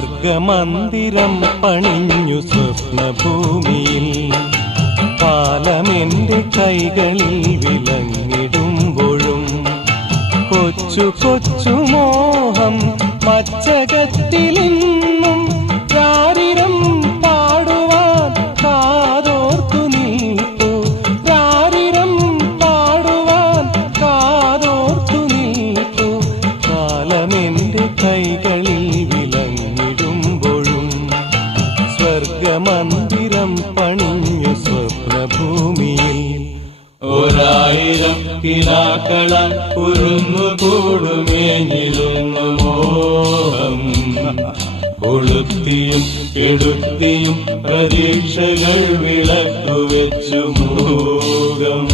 സ്വർഗമന്ദിരം പണിഞ്ഞു സ്വപ്നഭൂമിയിൽ കാലമെന്റെ കൈകളിൽ വിലങ്ങിടുമ്പോഴും കൊച്ചു കൊച്ചു മോഹം മച്ചകത്തിലെന്നും രാരിരം പാടുവാൻ കാതോർത്തു നിൽപ്പു രാരിരം പാടുവാൻ കാതോർത്തു നിൽപ്പു കാലമെന്റെ കൈകളിൽ വിലങ്ങിടുമ്പോഴും സ്വർഗമന്ദിരം പണിഞ്ഞു സ്വപ്നഭൂമിയിൽ ഒരായിരം കിനാക്കളാൽ കുരുന്നുകൂടുമേഞ്ഞിരുന്നു മോഹം കൊളുത്തിയും കെടുത്തിയും പ്രതീക്ഷകൾ വിളക്കുവെച്ചു മൂകം